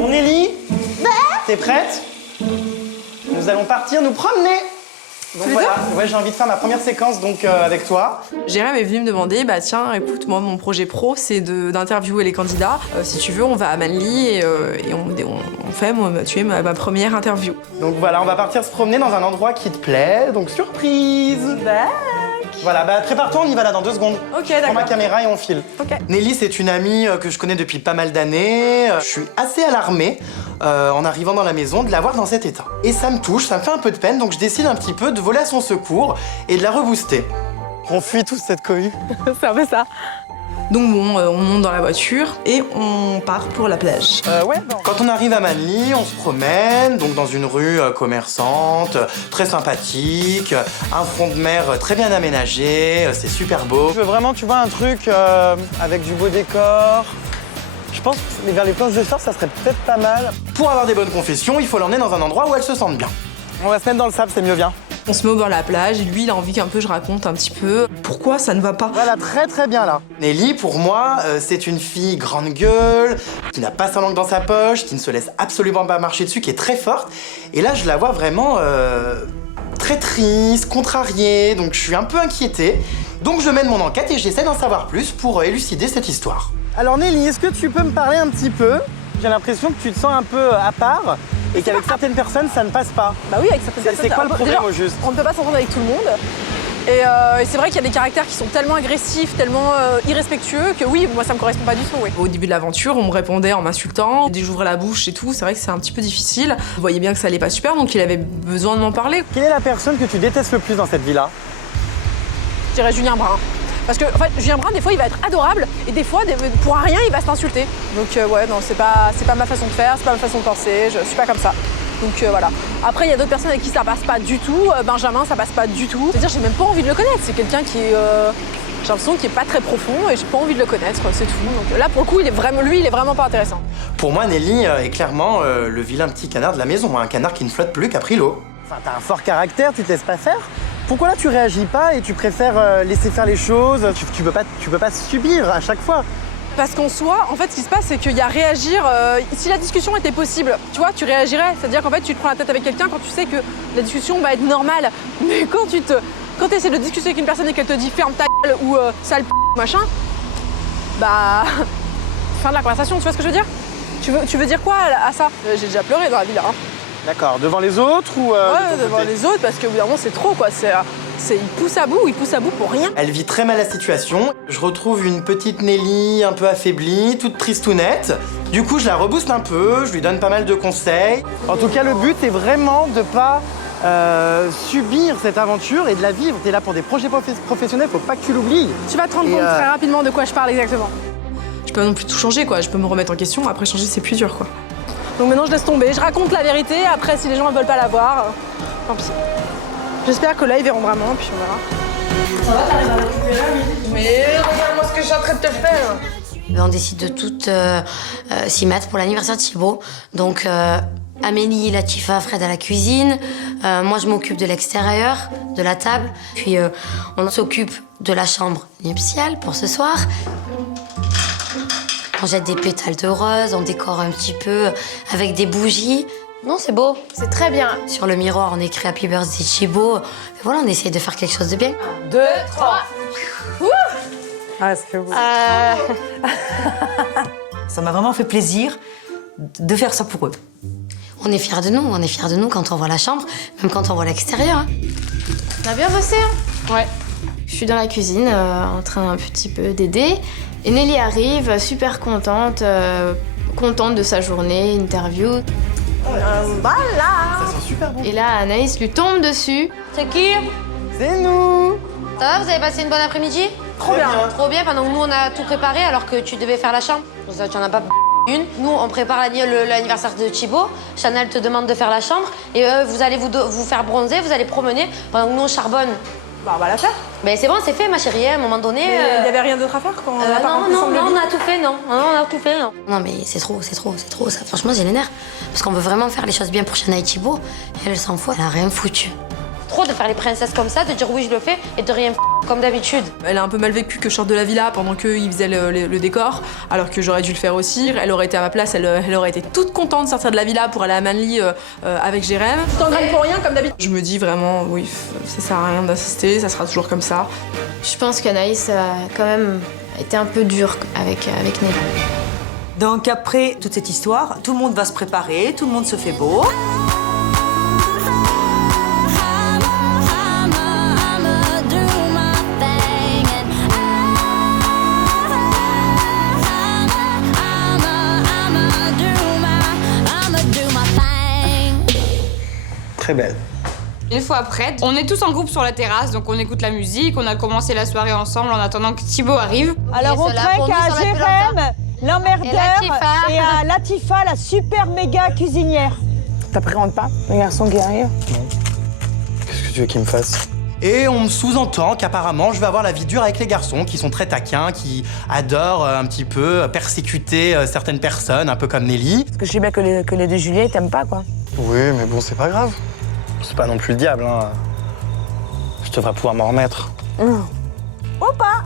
Bon Nelly, t'es prête? Nous allons partir nous promener. Donc voilà, ouais, j'ai envie de faire ma première séquence donc avec toi. Jérém est venu me demander, bah tiens, écoute, moi mon projet pro c'est d'interviewer les candidats. Si tu veux, on va à Manly et on fait ma première interview. Donc voilà, on va partir se promener dans un endroit qui te plaît, donc surprise. Voilà, bah prépare-toi, on y va là dans 2 secondes. Ok, Je prends d'accord. ma caméra et on file. Ok. Nelly, c'est une amie que je connais depuis pas mal d'années. Je suis assez alarmée en arrivant dans la maison de la voir dans cet état. Et ça me touche, ça me fait un peu de peine, donc je décide un petit peu de voler à son secours et de la rebooster. On fuit tous cette cohue. C'est un peu ça. Donc bon, on monte dans la voiture et on part pour la plage. Quand on arrive à Manly, on se promène donc dans une rue commerçante, très sympathique, un front de mer très bien aménagé, c'est super beau. Je veux vraiment, tu vois, un truc avec du beau décor. Je pense que vers les planches de surf, ça serait peut-être pas mal. Pour avoir des bonnes confessions, il faut l'emmener dans un endroit où elle se sente bien. On va se mettre dans le sable, c'est mieux, viens. On se met au bord de la plage et lui, il a envie qu'un peu je raconte un petit peu pourquoi ça ne va pas. Voilà, très bien là. Nelly, pour moi, c'est une fille grande gueule, qui n'a pas sa langue dans sa poche, qui ne se laisse absolument pas marcher dessus, qui est très forte. Et là, je la vois vraiment très triste, contrariée, donc je suis un peu inquiété. Donc je mène mon enquête et j'essaie d'en savoir plus pour élucider cette histoire. Alors Nelly, est-ce que tu peux me parler un petit peu? J'ai l'impression que tu te sens un peu à part et qu'avec certaines personnes, ça ne passe pas. Bah oui, avec certaines personnes. C'est quoi le problème déjà, au juste? On ne peut pas s'entendre avec tout le monde. Et c'est vrai qu'il y a des caractères qui sont tellement agressifs, tellement irrespectueux que oui, moi ça me correspond pas du tout. Oui. Au début de l'aventure, on me répondait en m'insultant, dès que j'ouvrais la bouche et tout, c'est vrai que c'est un petit peu difficile. Vous voyez bien que ça allait pas super, donc il avait besoin de m'en parler. Quelle est la personne que tu détestes le plus dans cette vie-là? Je dirais Julien Brun. Parce que en fait, Julien Brun, des fois, il va être adorable et des fois, pour rien, il va t'insulter. Donc ouais, non, c'est pas ma façon de faire, c'est pas ma façon de penser, je suis pas comme ça. Donc voilà. Après, il y a d'autres personnes avec qui ça passe pas du tout. Benjamin, ça passe pas du tout. C'est-à-dire, j'ai même pas envie de le connaître. C'est quelqu'un qui est, j'ai l'impression qu'il est pas très profond et j'ai pas envie de le connaître, c'est tout. Donc là, pour le coup, il est vraiment pas intéressant. Pour moi, Nelly est clairement le vilain petit canard de la maison, un canard qui ne flotte plus qu'a pris l'eau. Enfin, t'as un fort caractère, tu te laisses pas faire. Pourquoi là tu réagis pas et tu préfères laisser faire les choses? Tu peux pas subir à chaque fois. Parce qu'en soi, en fait, ce qui se passe, c'est qu'il y a réagir. Si la discussion était possible, tu vois, tu réagirais. C'est-à-dire qu'en fait, tu te prends la tête avec quelqu'un quand tu sais que la discussion va être normale. Mais quand tu essaies de discuter avec une personne et qu'elle te dit ferme ta gueule ou sale p machin, bah fin de la conversation. Tu vois ce que je veux dire? Tu veux dire quoi à ça? J'ai déjà pleuré dans la vie là. Hein. D'accord. Devant les autres ou ouais, devant les autres, parce qu'au bout d'un moment, c'est trop quoi. Il pousse à bout pour rien. Elle vit très mal la situation. Je retrouve une petite Nelly un peu affaiblie, toute tristounette. Du coup, je la rebooste un peu, je lui donne pas mal de conseils. En tout cas, le but est vraiment de pas subir cette aventure et de la vivre. T'es là pour des projets professionnels, faut pas que tu l'oublies. Tu vas te rendre compte très rapidement de quoi je parle exactement. Je peux pas non plus tout changer, quoi. Je peux me remettre en question, après changer, c'est plus dur, quoi. Donc maintenant, je laisse tomber. Je raconte la vérité. Après, si les gens ne veulent pas la voir, tant pis. J'espère que là, ils verront vraiment, puis on verra. Ça va, t'arrives à récupérer, oui. Mais regarde-moi ce que je suis en train de te faire. On décide de toutes s'y mettre pour l'anniversaire de Thibaut. Donc Amélie, Latifa, Fred à la cuisine. Moi, je m'occupe de l'extérieur, de la table. Puis on s'occupe de la chambre nuptiale pour ce soir. On jette des pétales de rose, on décore un petit peu avec des bougies. Non, c'est beau. C'est très bien. Sur le miroir, on écrit Happy Birthday Thibaut. Et voilà, on essaye de faire quelque chose de bien. 2, 3. Ah, c'est beau. Ça m'a vraiment fait plaisir de faire ça pour eux. On est fiers de nous quand on voit la chambre, même quand on voit l'extérieur. Hein. T'as bien bossé, hein? Ouais. Je suis dans la cuisine, en train un petit peu d'aider. Et Nelly arrive, super contente, contente de sa journée, interview. Voilà. Ça sent super bon. Et là, Anaïs lui tombe dessus. C'est qui? C'est nous. Ça va, vous avez passé une bonne après-midi? Trop bien. Trop bien, pendant que nous on a tout préparé alors que tu devais faire la chambre. Ça, tu en as pas une. Nous on prépare l'anniversaire de Thibaut. Chanel te demande de faire la chambre et vous allez vous faire bronzer, vous allez promener pendant que nous on charbonne. Bah, on va la faire. Mais c'est bon, c'est fait ma chérie, à un moment donné. Il n'y avait rien d'autre à faire quand on a pas rempli ensemble le lit. on a tout fait, non. Non, on a tout fait, non. Non, mais c'est trop. Ça, franchement, j'ai les nerfs. Parce qu'on veut vraiment faire les choses bien pour Shana et Thibaut. Et elle s'en fout, elle a rien foutu. trop de faire les princesses comme ça, de dire oui je le fais et de rien comme d'habitude. Elle a un peu mal vécu que je sorte de la villa pendant qu'ils faisaient le décor, alors que j'aurais dû le faire aussi. Elle aurait été à ma place, elle aurait été toute contente de sortir de la villa pour aller à Manly avec Jérém. Tu t'engraines pour rien comme d'habitude. Je me dis vraiment, oui, ça sert à rien d'insister, ça sera toujours comme ça. Je pense qu'Anaïs a quand même été un peu dure avec Nelly. Donc après toute cette histoire, tout le monde va se préparer, tout le monde se fait beau. Très belle. Une fois prête, on est tous en groupe sur la terrasse, donc on écoute la musique, on a commencé la soirée ensemble en attendant que Thibaut arrive. Alors on traque à Jérém, l'emmerdeur, et à Latifa, la super méga cuisinière. T'appréhendes pas le garçon qui arrive? Qu'est-ce que tu veux qu'il me fasse? Et on me sous-entend qu'apparemment, je vais avoir la vie dure avec les garçons qui sont très taquins, qui adorent un petit peu persécuter certaines personnes, un peu comme Nelly. Parce que je sais bien que les deux Juliet t'aiment pas, quoi. Oui, mais bon, c'est pas grave. C'est pas non plus le diable, hein. Je devrais pouvoir m'en remettre. Ou pas.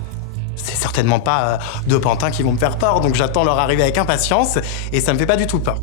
C'est certainement pas deux pantins qui vont me faire peur, donc j'attends leur arrivée avec impatience et ça me fait pas du tout peur.